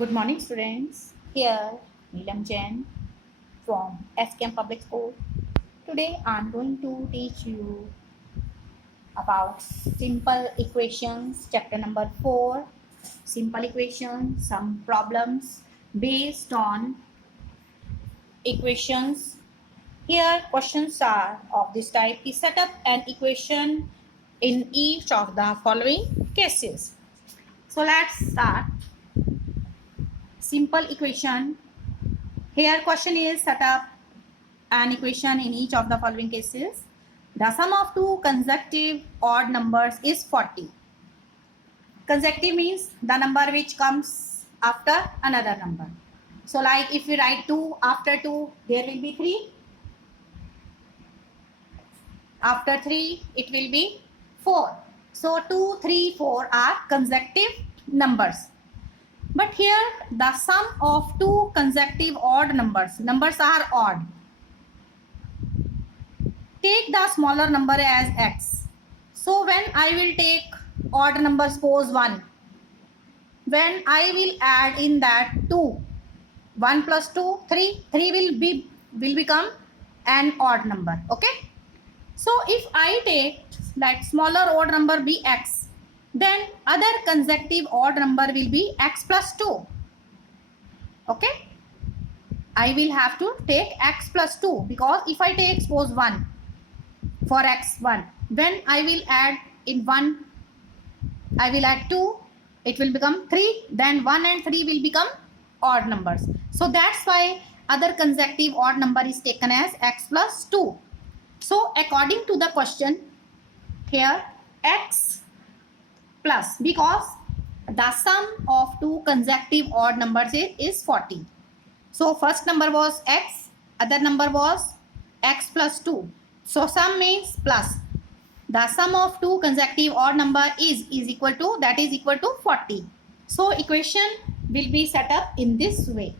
Good morning, students. Here, Neelam Jain from SKM Public School. Today, I'm going to teach you about simple equations, chapter number 4. Simple equations, some problems based on equations. Here, questions are of this type: set up an equation in each of the following cases. So, let's start. Simple equation. Here question is set up an equation in each of the following cases. The sum of two consecutive odd numbers is 40. Consecutive means the number which comes after another number. So like if we write 2, after 2 there will be 3. After 3 it will be 4. So 2, 3, 4 are consecutive numbers. But here the sum of two consecutive odd numbers are odd. Take the smaller number as x. So when I will take odd number, suppose 1, when I will add in that 2, 1 plus 2, 3 will become an odd number. Okay. So if I take that smaller odd number be x, then other consecutive odd number will be x plus 2. Okay. I will have to take x plus 2 because if I take suppose 1 for x1, when I will add in 1, I will add 2, it will become 3, then 1 and 3 will become odd numbers. So that's why other consecutive odd number is taken as x plus 2. So according to the question here, x plus, because the sum of two consecutive odd numbers is 40. So first number was x, other number was x plus 2. So sum means plus. The sum of two consecutive odd number is equal to, that is equal to 40. So equation will be set up in this way.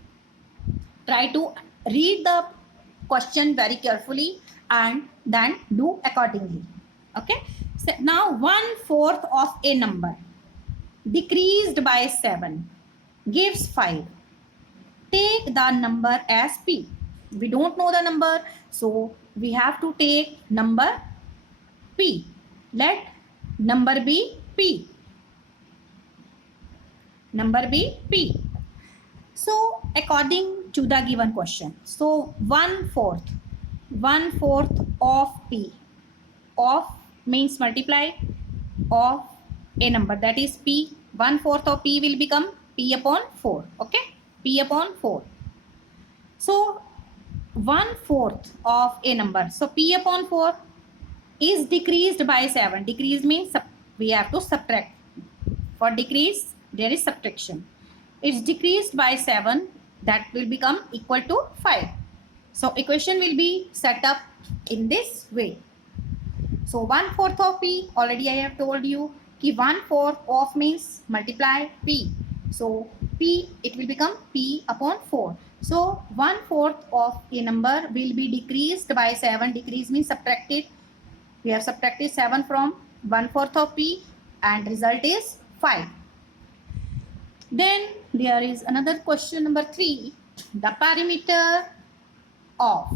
Try to read the question very carefully and then do accordingly. Okay. So now 1/4 of a number decreased by 7 gives 5. Take the number as p. We don't know the number, so we have to take number p. Let number be p. Number be p. So according to the given question, so 1/4 of p, of means multiply of a number, that is p. 1/4 of p will become p upon 4. Okay, p upon 4. So 1/4 of a number, so p upon 4 is decreased by 7. Decrease means we have to subtract. For decrease there is subtraction. It's decreased by 7, that will become equal to 5. So equation will be set up in this way. So 1/4 of p, already I have told you कि 1/4 of means multiply p. So p, it will become p upon 4. So 1/4 of a number will be decreased by 7. Decrease means subtracted. We have subtracted 7 from 1/4 of p and result is 5. Then there is another question number 3. The perimeter of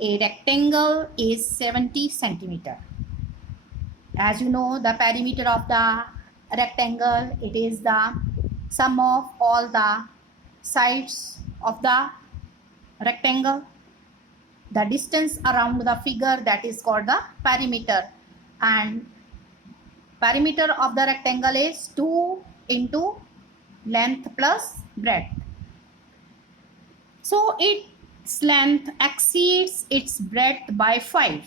a rectangle is 70 centimeter. As you know, the perimeter of the rectangle, it is the sum of all the sides of the rectangle. The distance around the figure, that is called the perimeter, and perimeter of the rectangle is 2 into length plus breadth. So its length exceeds its breadth by 5.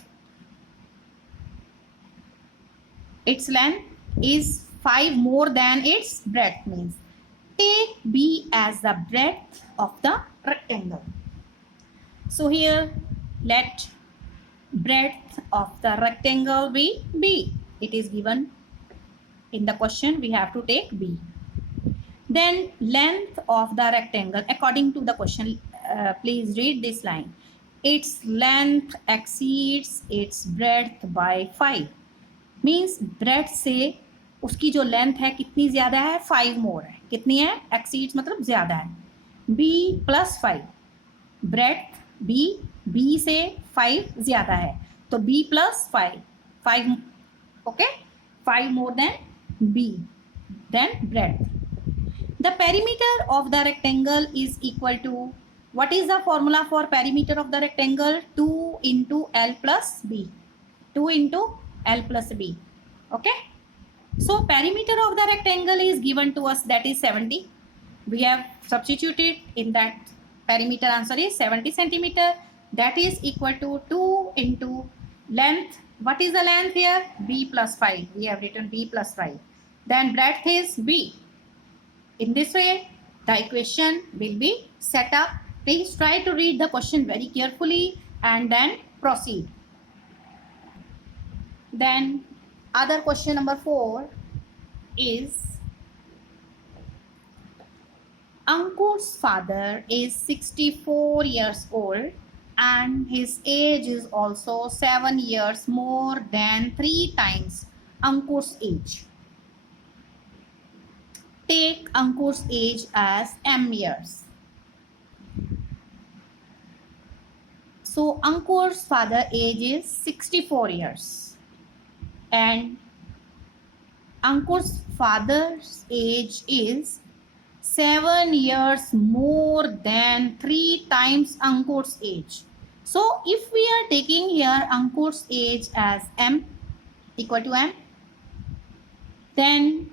Its length is 5 more than its breadth, means take b as the breadth of the rectangle. So here let breadth of the rectangle be b. It is given in the question, we have to take b. Then length of the rectangle, according to the question, please read this line. Its length exceeds its breadth by 5. Means breadth से उसकी जो length है कितनी ज़्यादा है, 5 मोर है. कितनी है, एक्सीड्स मतलब ज़्यादा है। b प्लस 5, ब्रेथ b से 5 ज़्यादा है तो b plus 5 okay, 5 more than b then breadth. The perimeter of the rectangle is equal to, what is the formula for perimeter of the rectangle? 2 into L plus B. 2 into L plus B. Okay. So perimeter of the rectangle is given to us, that is 70. We have substituted in that perimeter, answer is 70 centimeter. That is equal to 2 into length. What is the length here? B plus 5. We have written B plus 5. Then breadth is B. In this way, the equation will be set up. Please try to read the question very carefully and then proceed. Then other question number 4 is, Ankur's father is 64 years old and his age is also 7 years more than 3 times Ankur's age. Take Ankur's age as m years. So Ankur's father age is 64 years and Ankur's father's age is 7 years more than 3 times Ankur's age. So if we are taking here Ankur's age as m equal to m, then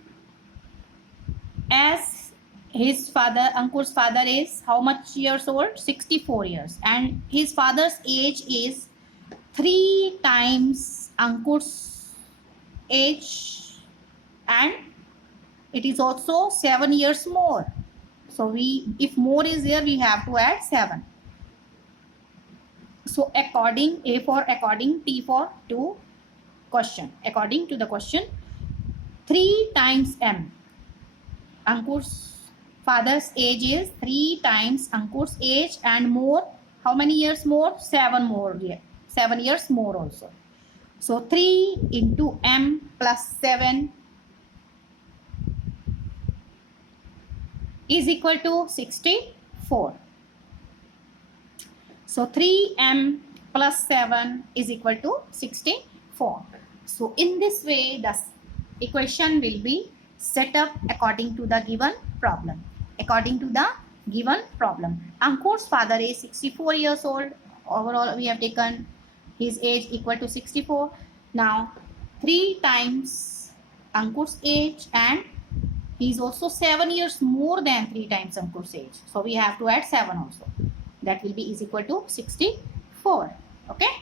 as his father, Ankur's father is how much years old? 64 years, and his father's age is 3 times Ankur's age, and it is also 7 years more. So if more is there, we have to add 7. So according, A for according, T for to question. According to the question, 3 times m. Ankur's father's age is 3 times Ankur's age and more. How many years more? 7 more. 7 years more also. So 3 into m plus 7 is equal to 64. So 3m plus 7 is equal to 64. So in this way, the equation will be set up according to the given problem. According to the given problem. Ankur's father is 64 years old. Overall, we have taken his age equal to 64. Now, 3 times Ankur's age, and he is also 7 years more than 3 times Ankur's age. So we have to add 7 also. That will be is equal to 64. Okay.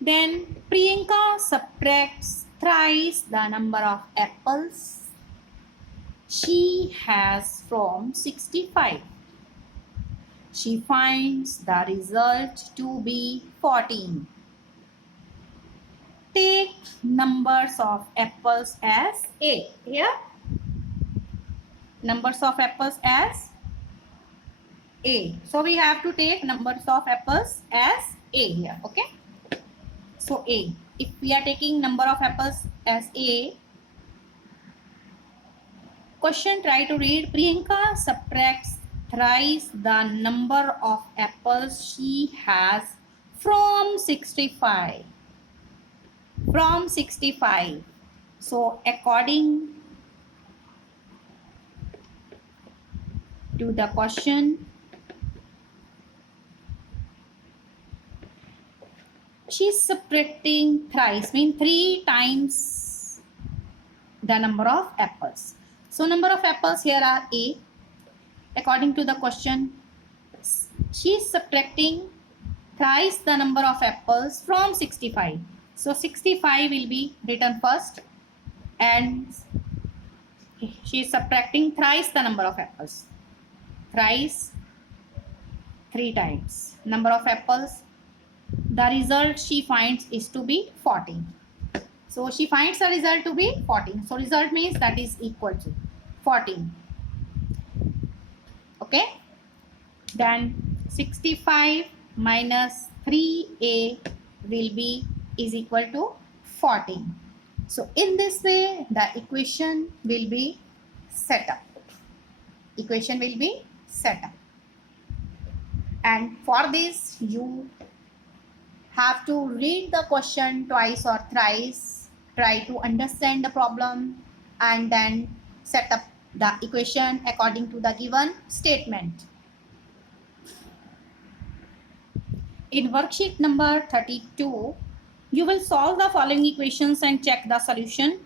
Then Priyanka subtracts thrice the number of apples she has from 65. She finds the result to be 14. Take numbers of apples as A. Here, numbers of apples as A. So we have to take numbers of apples as A here. Okay. So A. If we are taking number of apples as A, question try to read. Priyanka subtracts thrice the number of apples she has from 65. From 65. So according to the question, she's subtracting thrice, means 3 times the number of apples. So number of apples here are A. According to the question, she's subtracting thrice the number of apples from 65. So 65 will be written first, and she is subtracting thrice the number of apples. Thrice, 3 times. Number of apples. The result she finds is to be 14. So she finds the result to be 14. So result means that is equal to 14. Okay. Then 65 minus 3a will be is equal to 14. So in this way, the equation will be set up. Equation will be set up. And for this, you have to read the question twice or thrice, try to understand the problem, and then set up the equation according to the given statement. In worksheet number 32, you will solve the following equations and check the solution.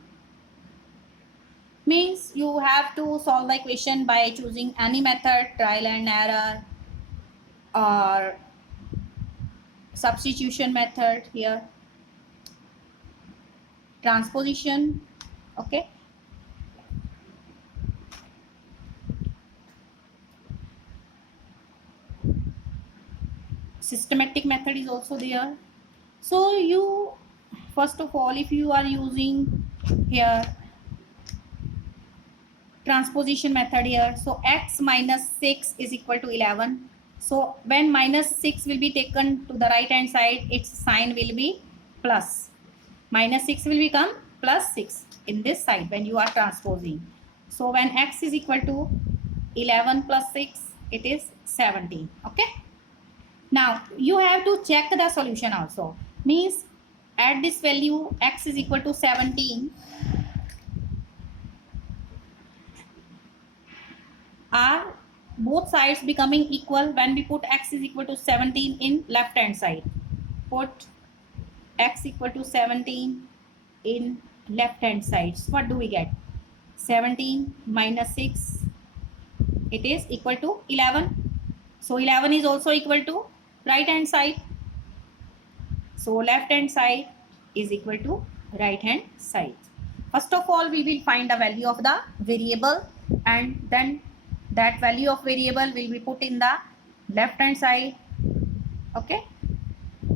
Means you have to solve the equation by choosing any method, trial and error or substitution method here, transposition, okay. Systematic method is also there. So you, first of all, if you are using here transposition method here, so x minus 6 is equal to 11. So when minus 6 will be taken to the right hand side, its sign will be plus. Minus 6 will become plus 6 in this side when you are transposing. So when x is equal to 11 plus 6, it is 17. Okay. Now you have to check the solution also. Means at this value x is equal to 17, are both sides becoming equal when we put x is equal to 17 in left hand side. Put x equal to 17 in left hand side. So what do we get? 17 minus 6, it is equal to 11. So 11 is also equal to right hand side. So left hand side is equal to right hand side. First of all, we will find the value of the variable, and then that value of variable will be put in the left hand side. Okay.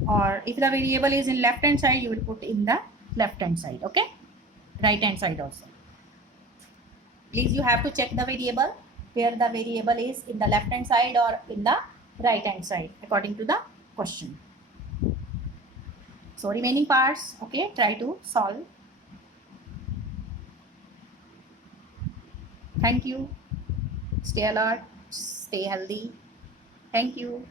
Or if the variable is in left hand side, you will put in the left hand side. Okay. Right hand side also. Please, you have to check the variable where the variable is in the left hand side or in the right hand side according to the question. So remaining parts, okay, try to solve. Thank you. Stay alert, stay healthy. Thank you.